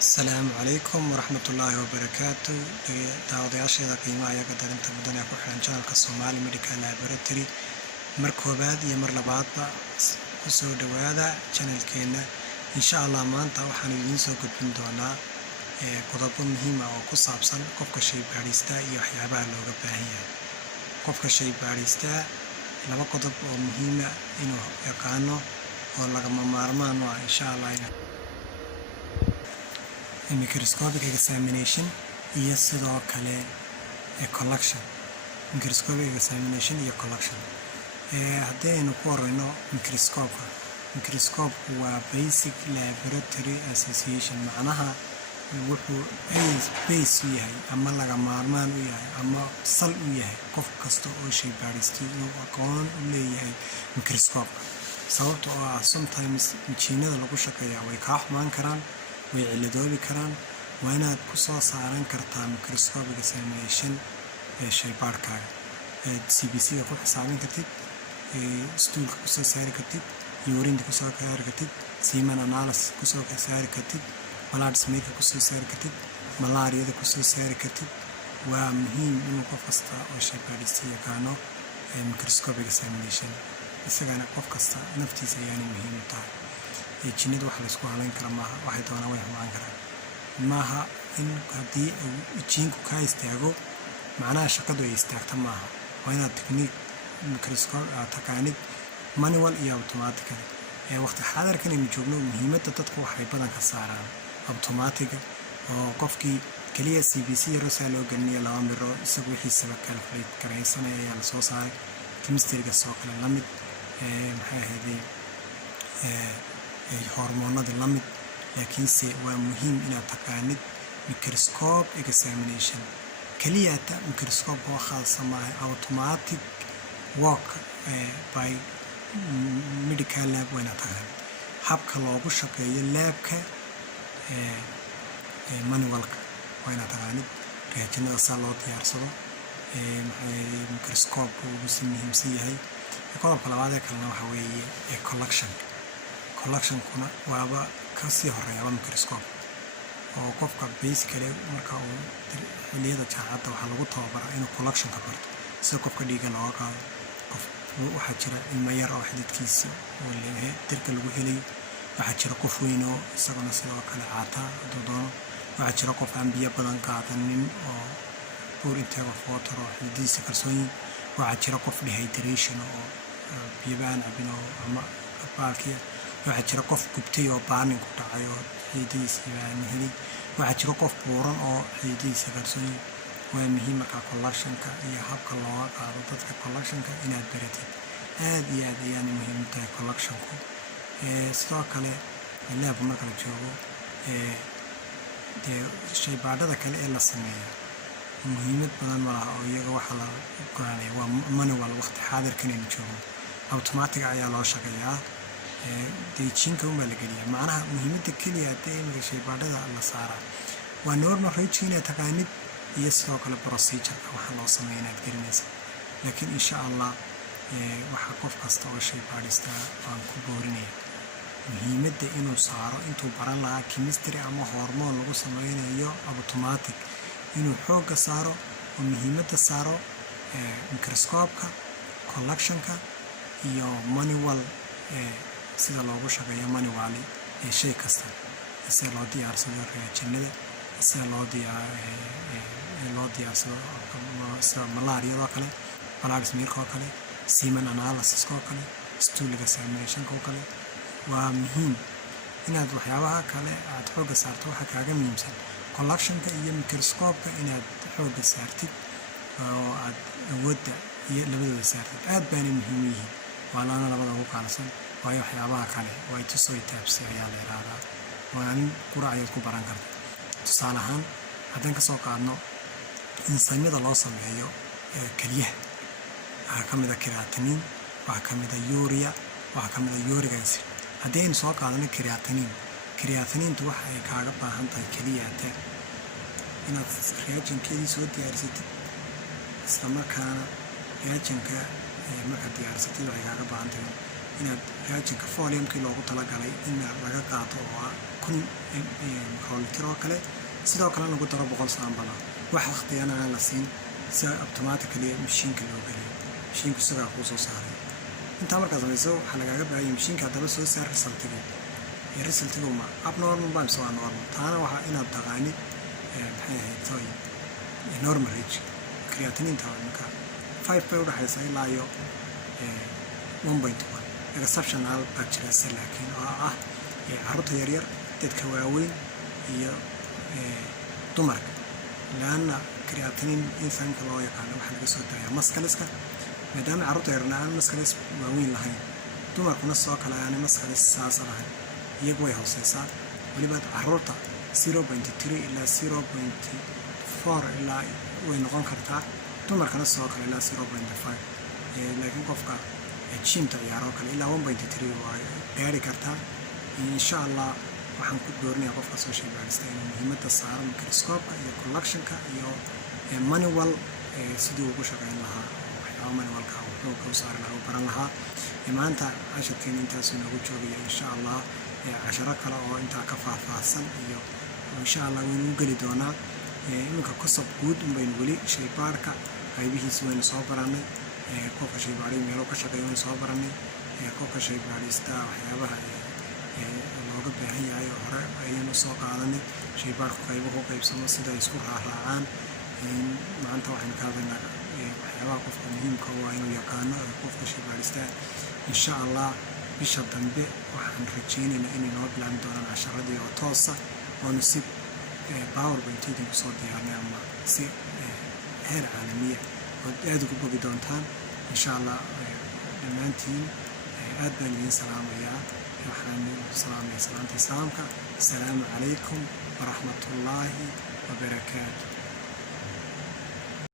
السلام عليكم ورحمة الله وبركاته. داودياشيدا qiimaha ayaga darinta mudane ku xiran channelka Somali Medical Laboratory markoobaad iyo mar labaadba ku soo dhawaada channelkeena. insha Allah maanta waxaan idin soo gudbin doonaa qodobo muhiim ah oo ku saabsan qofka shay baarista iyo waxyaabaha looga baahan yahay. qofka shay baarista laba qodob oo muhiim ah inuu yaqaano oo lagama maarmaan ah insha Allah. Microscopic examination iyo sidoo kale collection. Microscopic examination iyo collection haddaynu ku horeyno microscope waa basic laboratory association, macnaha wuxuu base u yahay ama laga maarmaan u yahay ama sal u yahay qof kasta oo shay baaristay inuu aqoon u leeyahay microscope. sababtoo ah sometimes machiinada lagu shaqeeyaa way ka xumaan karaan, way ciladoobi karaan. waa inaad ku soo saaran kartaa microscopic examination shay baarkaaga. CBC-ga ku xisaabin kartid, stoolka ku soo saari kartid, urine ku soo saari kartid, semen analysis ku soo saari kartid, blood smear ku soo saari kartid, malaariyada ku soo saari kartid. waa muhiim inuu qof kasta oo shay baarista yaqaano microscopic examination. isagana qof kasta naftiisa ayaana muhiim u tahay. jinnada wax la isku halayn kara maaha, waxay doonaan way xumaan karaan. maaha in haddii jiinku ka istaago macnaha shaqadu ay istaagta maaha. waa inaad technique microscope taqaanid, manual iyo automatic. waqti xaadirkan aynu joogno muhiimadda dadku waxay badan ka saaraan automatic oo qofkii kaliya CBC rosa loo gelinayo laba miro isagu wixiisaba calculate garaysanaya ayaa la soo saaray. chemistry-ga soo kale la mid maxay ahaydee hormoonada la mid. laakiinse waa muhiim inaad taqaanid microscope examination. keliyata microscope oo khaasa maaha, automatic work by medical lab waa inaad taqaanid habka loogu shaqeeyo laabka manualka. waa inaad taqaanid reagenada saa loo diyaarsado, microscope ugu si muhiimsan yahay. qodobka labaad ee kalena waxa weeye collectionkuna waaba kasii horeeyaba microscope oo qofka basically marka uu xilliyada jaamacadda waxaa lagu tababaraa inuu collectionka barto sida qofka dhiigga looga qaado. qof waxaa jira ilmo yar oo xididkiisa oo dirka lagu helayo. waxaa jira qof weyn oo isaguna sidoo kale caataa hadduu doono. waxaa jira qof aan biyo badan qaadanin oo poor intake of water oo xididiisa kalsoon. waxaa jira qof dehydration oo biyo aan cabin oo ama baalkiya. waxaa jira qof gubtay oo baanin ku dhacay oo xididiisa aan helin. waxaa jira qof buuran oo xididiisa kalsoon. waa muhiim markaa collectionka iyo habka looga qaado dadka collectionka inaad baratid. aad iyo aad ayaana muhiim u tahay collectionku. sidoo kale lab marka la joogo shay baadhada kale ee la sameeyo muhiimad badan ma laha oo iyaga waxa la go'aanaya waa manual. waqti xaadirkan aynu joogno automatic ayaa loo shaqeeyaa. jiinka uma la geliya, macnaha muhiimadda keliya haddii imika shay baadhada la saaraa waa normal rate inaad taqaanid iyo sidoo kale procedure waxa loo sameeyo inaad garanaysa. laakiin insha Allah waxa qof kasta oo shay baadhista aan ku boorinaya muhiimadda inuu saaro intuu baran lahaa chemistry ama hormoon lagu sameynayo automatic inuu xoogga saaro oo muhiimadda saaro microscope-ka, collectionka iyo manual sida loogu shaqeeyo manually shay kasta. sida loo diyaarsado reagenada, sida loo diyaarsado sida malaariyada oo kale, blood smear oo kale, semen analysis oo kale, stool examination oo kale. waa muhiim inaad waxyaabaha kale aad xoogga saarto. waxa kaaga muhiimsan collectionka iyo microscope-ka inaad xoogga saartid oo aad awoodda iyo labadooda saartid. aad baana muhiim u yihiin, waa lana labada ugu qaalisan. waayo waxyaabaha kale way tusoo taabsi ayaa la yiraahdaa. waa in qurac ayaad ku baran karta. tusaale ahaan haddaan ka soo qaadno ensaymada loo sameeyo keliyaha waxaa ka mid ah creatinine, waxaa ka mid ah urea, waxaa ka mid ah uric acid. haddii aynu soo qaadano creatinintu waxa ay kaaga baahan tahay keliyata inaad reagenkeedii soo diyaarsatid. isla markaana reagenka markaad diyaarsatid waxay kaaga baahan tahay inaad reagenka foliumkii loogu talagalay in laga qaato oo 1000 microliter oo kale, sidoo kale lagu daro 100 saambala. wax waqtiyana aan la siin si automatically mashiinka loo geliyo, mashiinku isagaa kuu soo saaray. intaa markaad samayso waxaa lagaaga baahanya mashiinka haddaba soo saar resultiga. resultiga ma abnormal ba mise waa normal. taana waxaa inaad taqaanid maxay ahayd toy normal range creatiniinta marka 5 bay u dhaxaysaa ilaa iyo 1.1. exceptional baa jira laakiin oo ah carruurta yaryar, dadka waaweyn iyo dumarka. laana creatinin insaanka loo yaqaano waxaa laga soo daayaa maskaliska, maadaama carruurta yarna aan maskalis waaweyn lahayn, dumarkuna soo kale aanay maskalis saasa lahayn, iyagu way hooseysaa. weliba carruurta 0.3 ilaa 0.4 ilaa way noqon kartaa, dumarkana soo kale ilaa 0.5. laakiin qofka jimta ciyaaroo kale ilaa 1.3 waa gaari kartaa. insha allah waxaan ku doorinayaa qofka soo shaybaarista inuu muhiimadda saaro microscope-ka iyo collectionka iyo manual sidii ugu shaqayn lahaa, waxyaaba manualka wuxuu ka saari lahaa u baran lahaa. maanta casharkeena intaasuu noogu joogaya. insha allah casharo kale oo intaa ka faahfaahsan iyo insha allah waynu u geli doonaa. iminka kusab guud unbaynu weli shaybaarka qaybihiisi waynu soo barannay. qofka shaybaariya meelo ka shaqeeya waynu soo barannay. qofka shaybaarista waxyaabaha looga baahan yahay oo hore ayaynu soo qaadanay. shaybaarku qaybo ku qaybsamo sida isku raacraacaan. maanta waxaynu ka hadlaynaa waxyaabaha qofka muhiimka waa inuu yaqaano qofka shaybaarista. insha allah bisha dambe waxaan rajaynaynaa inay noo bilaabi doonaan casharadii oo toosa oonu si powerpoint idinku soo diyaarnay ama si heer caalamiya ood aad ugu bogi doontaan. insha allah dhammaantiin aad baan idiin salaamayaa. waxaan salaamayaa salaanta islaamka. asalaamu calaykum waraxmatullaahi wabarakaatu.